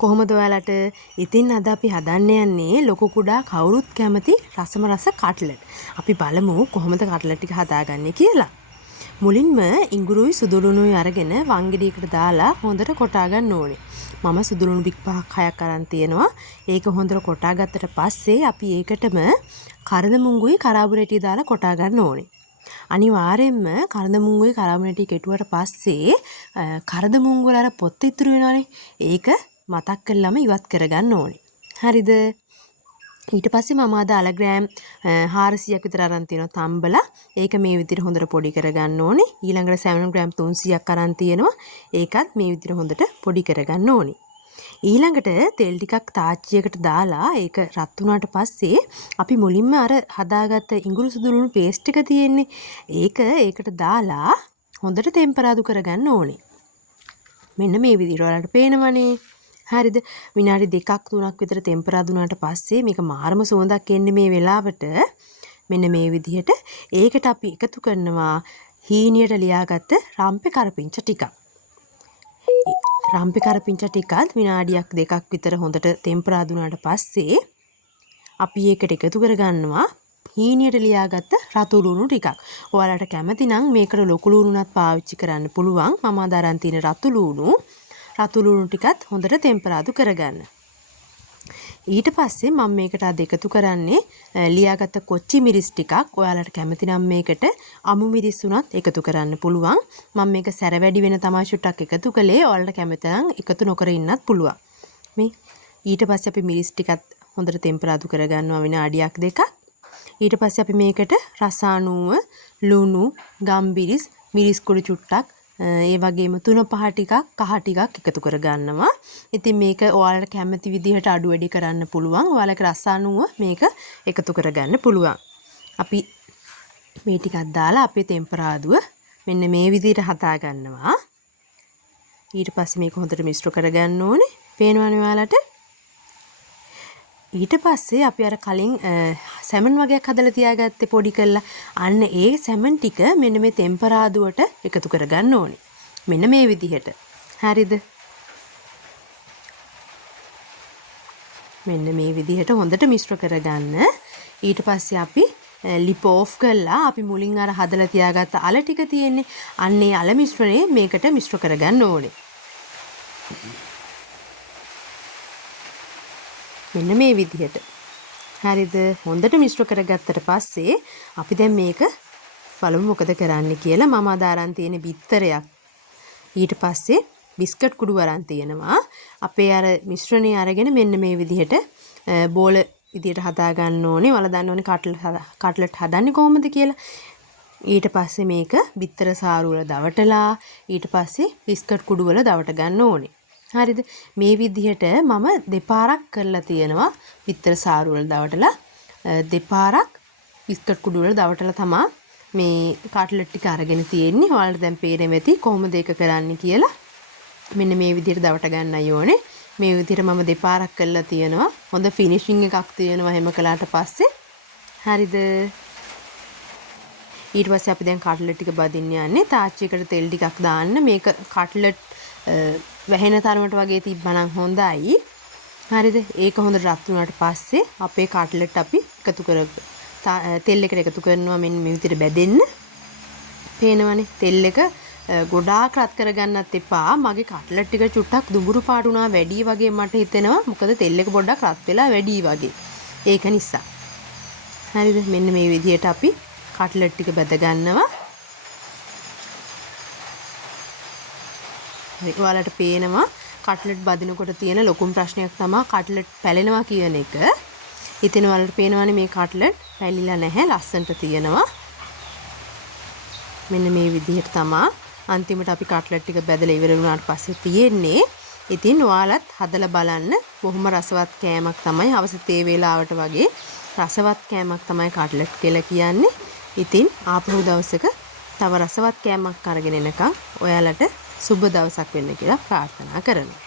කොහොමද ඔයාලට? ඉතින් අද අපි හදන්න යන්නේ ලොකු කුඩා කවුරුත් කැමති රසම රස කට්ලට්. අපි බලමු කොහොමද කට්ලට් ටික හදාගන්නේ කියලා. මුලින්ම ඉඟුරුයි සුදුලුණුයි අරගෙන වංගෙඩියකට දාලා හොඳට කොටා ගන්න ඕනේ. මම සුදුලුණු බික් 5ක් 6ක් අරන් තියෙනවා. ඒක හොඳට කොටා ගත්තට පස්සේ අපි ඒකටම කරදමුංගුයි කරාබුරැටි දාලා කොටා ගන්න ඕනේ. අනිවාර්යෙන්ම කරදමුංගුයි කරාබුරැටි කෙටුවට පස්සේ කරදමුංගු වල අර පොත්ත ඉතුරු වෙනවනේ. ඒක මතක් කරලම ඉවත් කරගන්න ඕනේ. හරිද? ඊට පස්සේ මම අද අලග්‍රෑම් 400ක් විතර අරන් තියෙනවා තම්බලා. ඒක මේ විදිහට හොඳට පොඩි කරගන්න ඕනේ. ඊළඟට සැමන් ග්‍රෑම් 300ක් අරන් තියෙනවා. ඒකත් මේ විදිහට හොඳට පොඩි කරගන්න ඕනේ. ඊළඟට තෙල් ටිකක් තාච්චියකට දාලා ඒක රත් වුණාට පස්සේ අපි මුලින්ම අර හදාගත්ත ඉඟුරු සුදුලුණු පේස්ට් එක තියෙන්නේ. ඒකට දාලා හොඳට ටෙම්පරාදු කරගන්න ඕනේ. මෙන්න මේ විදිහට ඔයාලට පේනවනේ. හරිද? විනාඩි 2ක් 3ක් විතර ටෙම්පරාදු වුණාට පස්සේ මේක මාරම සුවඳක් එන්නේ මේ වෙලාවට. මෙන්න මේ විදිහට ඒකට අපි එකතු කරනවා හීනියට ලියාගත්ත රම්පේ කරපිංච ටිකක්. රම්පේ කරපිංච ටිකත් විනාඩියක් 2ක් විතර හොඳට ටෙම්පරාදු වුණාට පස්සේ අපි ඒකට එකතු කරගන්නවා හීනියට ලියාගත්ත රතු ලුණු ටිකක්. ඔයාලට කැමති නම් මේකට ලොකු ලුණුත් පාවිච්චි කරන්න පුළුවන්. මම අද අරන් තියෙන රතු ලුණු ටිකත් හොඳට ටෙම්පරාදු කරගන්න. ඊට පස්සේ මම මේකට අද එකතු කරන්නේ ලියාගත්ත කොච්චි මිරිස් ටිකක්. ඔයාලට කැමති නම් මේකට අමු මිරිස් උනත් එකතු කරන්න පුළුවන්. මම මේක සැර වැඩි වෙන තමයි ෂුට්ටක් එකතු කළේ. ඔයාලට කැමති නම් එකතු නොකර ඉන්නත් පුළුවන්. මේ ඊට පස්සේ අපි මිරිස් ටිකත් හොඳට ටෙම්පරාදු කරගන්නවා විනාඩියක් 2ක්. ඊට පස්සේ අපි මේකට රසාණුව, ලුණු, ගම්බිරිස්, මිරිස් කුඩු චුට්ටක්, ඒ වගේම 3-5 ටිකක් කහ ටිකක් එකතු කරගන්නවා. ඉතින් මේක ඔයාලට කැමති විදිහට අඩු වැඩි කරන්න පුළුවන්. ඔයාලගේ රසාණුව මේක එකතු කරගන්න පුළුවන්. අපි මේ ටිකක් දාලා අපේ ටෙම්පරාදුව මෙන්න මේ විදිහට හදා ගන්නවා. ඊට පස්සේ මේක හොඳට මිශ්‍ර කරගන්න ඕනේ. පේනවනේ ඔයාලට? ඊට පස්සේ අපි අර කලින් සැමන් වගේක් හදලා තියාගත්තේ පොඩි කරලා. අන්න ඒ සැමන් ටික මෙන්න මේ ටෙම්පරාදුවට එකතු කරගන්න ඕනේ. මෙන්න මේ විදිහට. හරිද? මෙන්න මේ විදිහට හොඳට මිශ්‍ර කරගන්න. ඊට පස්සේ අපි ලිප් ඕෆ් කරලා අපි මුලින් අර හදලා තියාගත්ත අල ටික තියෙන්නේ. අන්න ඒ අල මිශ්‍රණය මේකට මිශ්‍ර කරගන්න ඕනේ. මෙන්න මේ විදිහට. හරිද? හොඳට මිශ්‍ර කරගත්තට පස්සේ අපි දැන් මේක බලමු මොකද කරන්න කියලා. මම අද අරන් තියෙන බිත්තරයක්. ඊට පස්සේ බිස්කට් කුඩු අරන් තියෙනවා. අපේ අර මිශ්‍රණය අරගෙන මෙන්න මේ විදිහට බෝල විදිහට හදා ගන්න ඕනේ. ඔයාලා දන්න ඕනේ කට්ලට් හදන්නේ කොහොමද කියලා. ඊට පස්සේ මේක බිත්තර සාරු වල දවටලා ඊට පස්සේ බිස්කට් කුඩු වල දවට ගන්න ඕනේ. හරිද? මේ විදිහට මම දෙපාරක් කරලා තියෙනවා. බිත්තර සාරු වල දවටලා දෙපාරක් බිස්කට් කුඩු වල දවටලා තමයි මේ කට්ලට් ටික අරගෙන තියෙන්නේ. ඔයාලට දැන් පේන්නේ නැති කොහොමද ඒක කරන්නේ කියලා. මෙන්න මේ විදිහට දවට ගන්නයි ඕනේ. මේ විදිහට මම දෙපාරක් කරලා තියෙනවා. හොඳ ෆිනිෂින් එකක් තියෙනවා එහෙම කළාට පස්සේ. හරිද? ඊට පස්සේ අපි දැන් කට්ලට් ටික බදින්න යන්නේ. තාච්චියකට තෙල් ටිකක් දාන්න. මේක කට්ලට් වැහෙන තරමට වගේ තිබ්බනම් හොඳයි. හරිද? ඒක හොඳට රත් වුණාට පස්සේ අපේ කට්ලට් අපි එකතු තෙල් එකට එකතු කරනවා මෙන්න මේ විදිහට බැදෙන්න. පේනවනේ? තෙල් එක ගොඩාක් රත් කරගන්නත් එපා. මගේ කට්ලට් ටික චුට්ටක් දුඹුරු පාට වුණා වැඩි වගේ මට හිතෙනවා. මොකද තෙල් එක පොඩ්ඩක් රත් වෙලා වැඩි වගේ. ඒක නිසා. හරිද? මෙන්න මේ විදිහට අපි කට්ලට් ටික බැද ගන්නවා. ඔයාලට පේනවා කට්ලට් බදිනකොට තියෙන ලොකුම ප්‍රශ්නයක් තමයි කට්ලට් පැලෙනවා කියන එක. ඉතින් ඔයාලට පේනවානේ මේ කට්ලට් පැලිලා නැහැ, ලස්සනට තියෙනවා. මෙන්න මේ විදිහට තමයි අන්තිමට අපි කට්ලට් ටික බැදලා ඉවර වුණාට පස්සේ තියෙන්නේ. ඉතින් ඔයාලත් හදලා බලන්න. බොහොම රසවත් කෑමක් තමයි. හවස තේ වේලාවට වගේ රසවත් කෑමක් තමයි කට්ලට් කියලා කියන්නේ. ඉතින් ආපහු දවසක තව රසවත් කෑමක් අරගෙන එනකම් ඔයාලට සුබ දවසක් වෙන්න කියලා ප්‍රාර්ථනා කරනවා.